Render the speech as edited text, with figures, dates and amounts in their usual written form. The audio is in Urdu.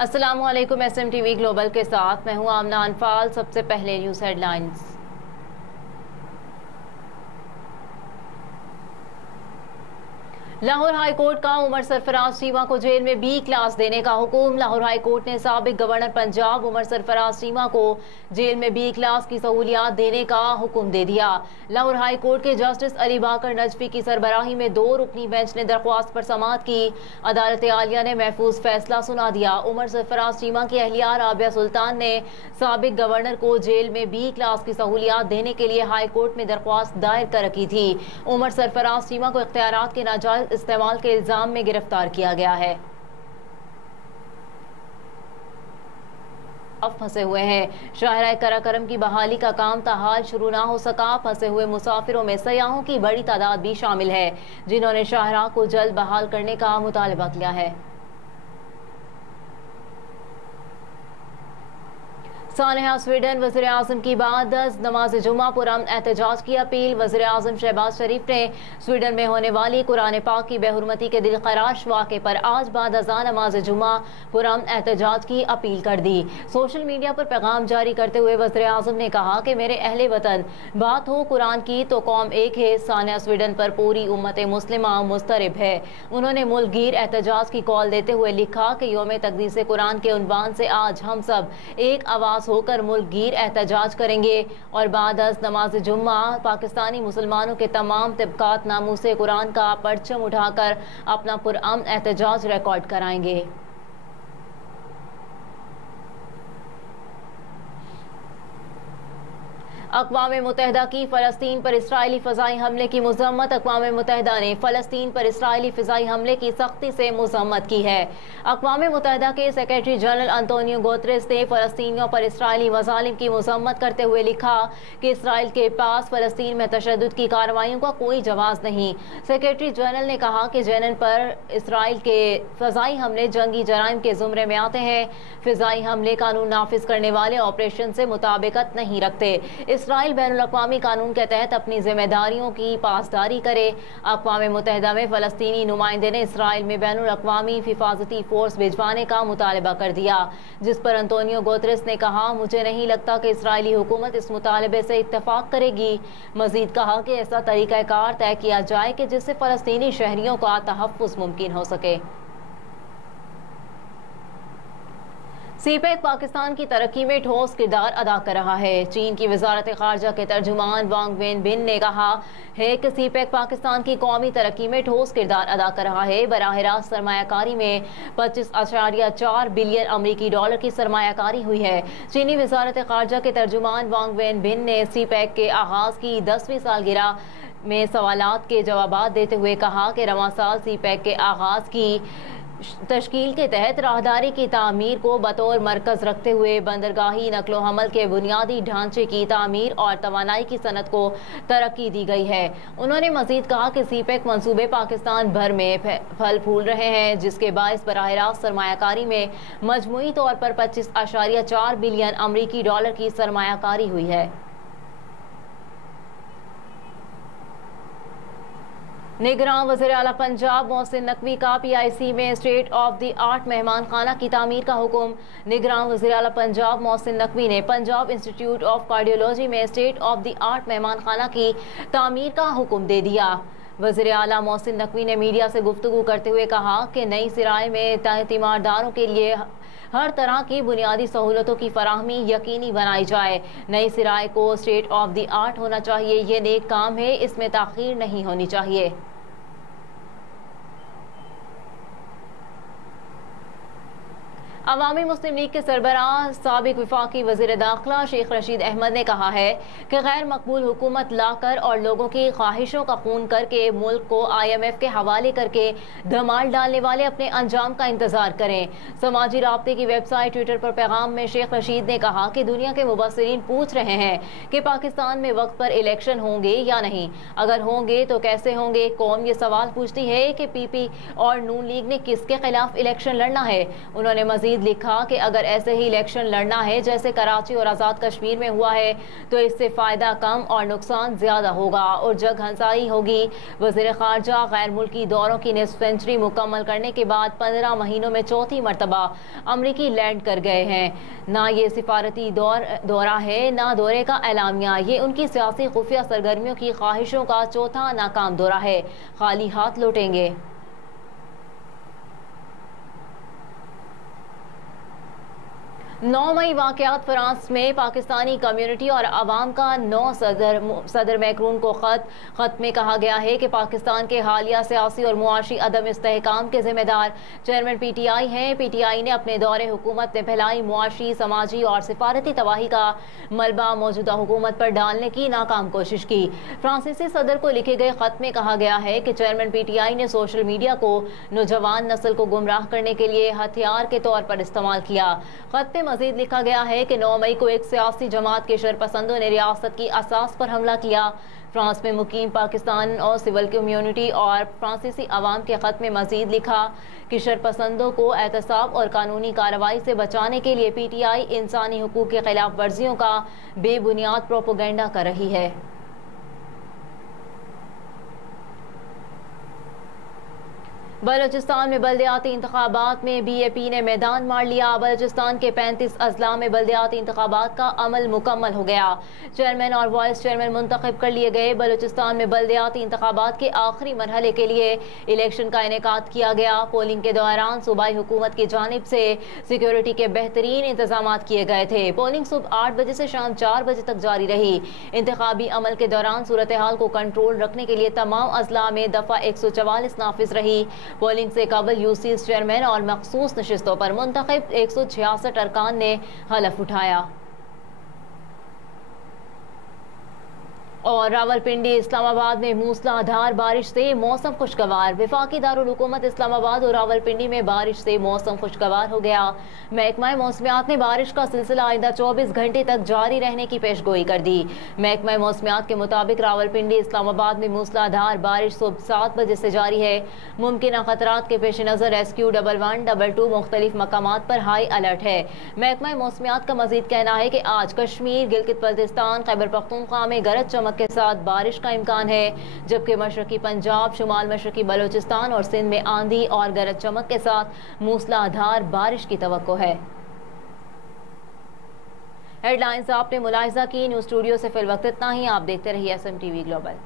السلام علیکم، SMTV گلوبل کے ساتھ میں ہوں آمنہ انفال۔ سب سے پہلے news headlines. Lahore high court کا عمر سرفراز چیمہ کو جیل میں B کلاس دینے کا حکم۔ لاہور ہائی کورٹ نے سابق گورنر پنجاب عمر سرفراز چیمہ کو جیل میں B کلاس کی سہولیات دینے کا حکم دے دیا۔ لاہور ہائی کورٹ کے جسٹس علی باقر نجفی کی سربراہی میں 2 رکنی بینچ نے درخواست پر سماعت کی۔ عدالت عالیہ نے محفوظ فیصلہ سنا دیا۔ عمر سرفراز چیمہ کی اہلیہ رابعہ سلطان نے سابق گورنر کو جیل میں B کلاس کی سہولیات دینے کے لیے ہائی کورٹ میں درخواست دائر کر رکھی تھی۔ عمر سرفراز چیمہ کو اختیارات کے ناجائز استعمال کے الزام میں گرفتار کیا گیا ہے۔ پھنسے ہوئے ہیں۔ شاہراہ قراقرم کی بحالی کا کام تاحال شروع نہ ہو سکا۔ پھنسے ہوئے مسافروں میں سیاحوں کی بڑی تعداد بھی شامل ہے، جنہوں نے شاہراہ کو جلد بحال کرنے کا مطالبہ کیا ہے۔ سانحہ سویڈن وزیر اعظم کی بعد از نماز جمعہ پرامن احتجاج کی اپیل۔ وزیر اعظم شہباز شریف نے سویڈن میں ہونے والی قرآن پاک کی بے حرمتی کے دلخراش واقعے پر آج بعد ازاں نماز جمعہ پرامن احتجاج کی اپیل کر دی۔ سوشل میڈیا پر پیغام جاری کرتے ہوئے وزیر اعظم نے کہا کہ میرے اہل وطن، بات ہو قرآن کی تو قوم ایک ہے۔ سانحہ سویڈن پر پوری امت مسلمہ مضطرب ہے۔ انہوں نے ملک گیر احتجاج کی کال دیتے ہوئے لکھا کہ یوم تقدیس قرآن کے عنوان سے آج ہم سب ایک آواز ہو کر ملک گیر احتجاج کریں گے اور بعد از نماز جمعہ پاکستانی مسلمانوں کے تمام طبقات ناموس قرآن کا پرچم اٹھا کر اپنا پرامن احتجاج ریکارڈ کرائیں گے۔ اقوام متحدہ کی فلسطین پر اسرائیلی فضائی حملے کی مذمت۔ اقوام متحدہ نے فلسطین پر اسرائیلی فضائی حملے کی سختی سے مذمت کی ہے۔ اقوام متحدہ کے سیکریٹری جنرل انطونیو گوتریس نے فلسطینیوں پر اسرائیلی مظالم کی مذمت کرتے ہوئے لکھا کہ اسرائیل کے پاس فلسطین میں تشدد کی کارروائیوں کا کوئی جواز نہیں۔ سیکریٹری جنرل نے کہا کہ جنن پر اسرائیل کے فضائی حملے جنگی جرائم کے زمرے میں آتے ہیں۔ فضائی حملے قانون نافذ کرنے والے آپریشن سے مطابقت نہیں رکھتے۔ اسرائیل بین الاقوامی قانون کے تحت اپنی ذمہ داریوں کی پاسداری کرے۔ اقوام متحدہ میں فلسطینی نمائندے نے اسرائیل میں بین الاقوامی حفاظتی فورس بھجوانے کا مطالبہ کر دیا، جس پر انطونیو گوتریس نے کہا مجھے نہیں لگتا کہ اسرائیلی حکومت اس مطالبے سے اتفاق کرے گی۔ مزید کہا کہ ایسا طریقہ کار طے کیا جائے کہ جس سے فلسطینی شہریوں کا تحفظ ممکن ہو سکے۔ سی پیک پاکستان کی ترقی میں ٹھوس کردار ادا کر رہا ہے۔ چین کی وزارت خارجہ کے ترجمان وانگ وین نے کہا ہے کہ سی پیک پاکستان کی قومی ترقی میں ٹھوس کردار ادا کر رہا ہے۔ براہ راست سرمایہ کاری میں 25.4 بلین امریکی ڈالر کی سرمایہ کاری ہوئی ہے۔ چینی وزارت خارجہ کے ترجمان وانگ وین نے سی پیک کے آغاز کی 10ویں سالگرہ میں سوالات کے جوابات دیتے ہوئے کہا کہ رواں سال سی پیک کے آغاز کی تشکیل کے تحت راہداری کی تعمیر کو بطور مرکز رکھتے ہوئے بندرگاہی نقل و حمل کے بنیادی ڈھانچے کی تعمیر اور توانائی کی صنعت کو ترقی دی گئی ہے۔ انہوں نے مزید کہا کہ سی پیک منصوبے پاکستان بھر میں پھل پھول رہے ہیں، جس کے باعث براہ راست سرمایہ کاری میں مجموعی طور پر 25.4 بلین امریکی ڈالر کی سرمایہ کاری ہوئی ہے۔ نگراں وزیر اعلیٰ پنجاب محسن نقوی کا PIC میں اسٹیٹ آف دی آرٹ مہمان خانہ کی تعمیر کا حکم۔ نگراں وزیر اعلیٰ پنجاب محسن نقوی نے پنجاب انسٹیٹیوٹ آف کارڈیولوجی میں اسٹیٹ آف دی آرٹ مہمان خانہ کی تعمیر کا حکم دے دیا۔ وزیر اعلیٰ محسن نقوی نے میڈیا سے گفتگو کرتے ہوئے کہا کہ نئی سرائے میں تیمارداروں کے لیے ہر طرح کی بنیادی سہولتوں کی فراہمی یقینی بنائی جائے۔ نئی سرائے کو اسٹیٹ آف دی آرٹ ہونا چاہیے، یہ نیک کام ہے، اس میں تاخیر نہیں ہونی چاہیے۔ عوامی مسلم لیگ کے سربراہ سابق وفاقی وزیر داخلہ شیخ رشید احمد نے کہا ہے کہ غیر مقبول حکومت لا کر اور لوگوں کی خواہشوں کا خون کر کے ملک کو IMF کے حوالے کر کے دھمال ڈالنے والے اپنے انجام کا انتظار کریں۔ سماجی رابطے کی ویب سائٹ ٹویٹر پر پیغام میں شیخ رشید نے کہا کہ دنیا کے مبصرین پوچھ رہے ہیں کہ پاکستان میں وقت پر الیکشن ہوں گے یا نہیں، اگر ہوں گے تو کیسے ہوں گے۔ قوم یہ سوال پوچھتی ہے کہ PP اور نون لیگ نے کس کے خلاف الیکشن لڑنا ہے۔ انہوں نے مزید مزید لکھا کہ اگر ایسے ہی الیکشن لڑنا ہے جیسے کراچی اور آزاد کشمیر میں ہوا ہے تو اس سے فائدہ کم اور نقصان زیادہ ہوگا اور جگ ہنسائی ہوگی۔ وزیر خارجہ غیر ملکی دوروں کی نصف سینچری مکمل کرنے کے بعد 15 مہینوں میں چوتھی مرتبہ امریکی لینڈ کر گئے ہیں۔ نہ یہ سفارتی دورہ ہے نہ دورے کا اعلامیہ، یہ ان کی سیاسی خفیہ سرگرمیوں کی خواہشوں کا چوتھا ناکام دورہ ہے۔ خالی ہاتھ لوٹیں گے۔ 9 مئی واقعات فرانس میں پاکستانی کمیونٹی اور عوام کا صدر میکرون کو خط میں کہا گیا ہے کہ پاکستان کے حالیہ سیاسی اور معاشی عدم استحکام کے ذمہ دار چیئرمین پی ٹی آئی ہیں۔ پی ٹی آئی نے اپنے دور حکومت میں پھیلائی معاشی، سماجی اور سفارتی تباہی کا ملبہ موجودہ حکومت پر ڈالنے کی ناکام کوشش کی۔ فرانسیسی صدر کو لکھے گئے خط میں کہا گیا ہے کہ چیئرمین پی ٹی آئی نے سوشل میڈیا کو نوجوان نسل کو گمراہ کرنے کے لیے ہتھیار کے طور پر استعمال کیا۔ خط میں مزید لکھا گیا ہے کہ 9 مئی کو ایک سیاسی جماعت کے شرپسندوں نے ریاست کی اساس پر حملہ کیا۔ فرانس میں مقیم پاکستان اور سول کمیونٹی اور فرانسیسی عوام کے خط میں مزید لکھا کہ شرپسندوں کو احتساب اور قانونی کارروائی سے بچانے کے لیے پی ٹی آئی انسانی حقوق کی خلاف ورزیوں کا بے بنیاد پروپیگنڈا کر رہی ہے۔ بلوچستان میں بلدیاتی انتخابات میں بی اے پی نے میدان مار لیا۔ بلوچستان کے 35 اضلاع میں بلدیاتی انتخابات کا عمل مکمل ہو گیا۔ چیئرمین اور وائس چیئرمین منتخب کر لیے گئے۔ بلوچستان میں بلدیاتی انتخابات کے آخری مرحلے کے لیے الیکشن کا انعقاد کیا گیا۔ پولنگ کے دوران صوبائی حکومت کی جانب سے سیکیورٹی کے بہترین انتظامات کیے گئے تھے۔ پولنگ صبح 8 بجے سے شام 4 بجے تک جاری رہی۔ انتخابی عمل کے دوران صورتحال کو کنٹرول رکھنے کے لیے تمام اضلاع میں دفعہ 144 نافذ رہی۔ پولنگ سے قبل یو سی چیئرمین اور مخصوص نشستوں پر منتخب 166 ارکان نے حلف اٹھایا۔ اور راولپنڈی اسلام آباد میں موسلا دھار بارش سے موسم خوشگوار۔ وفاقی دارالحکومت اسلام آباد اور راولپنڈی میں بارش سے موسم خوشگوار ہو گیا۔ محکمہ موسمیات نے بارش کا سلسلہ آئندہ 24 گھنٹے تک جاری رہنے کی پیش گوئی کر دی۔ محکمہ موسمیات کے مطابق راولپنڈی اسلام آباد میں موسلا دھار بارش صبح 7 بجے سے جاری ہے۔ ممکنہ خطرات کے پیش نظر ریسکیو 1112 مختلف مقامات پر ہائی الرٹ ہے۔ محکمہ موسمیات کا مزید کہنا ہے کہ آج کشمیر، گلگت بلتستان، خیبر پختونخوا میں گرج چمک کے ساتھ بارش کا امکان ہے، جبکہ مشرقی پنجاب، شمال مشرقی بلوچستان اور سندھ میں آندھی اور گرج چمک کے ساتھ موسلا دھار بارش کی توقع ہے۔ ہیڈ لائنز آپ نے ملاحظہ کی۔ نیوز اسٹوڈیو سے فی الوقت اتنا ہی۔ آپ دیکھتے رہیے S M T V global.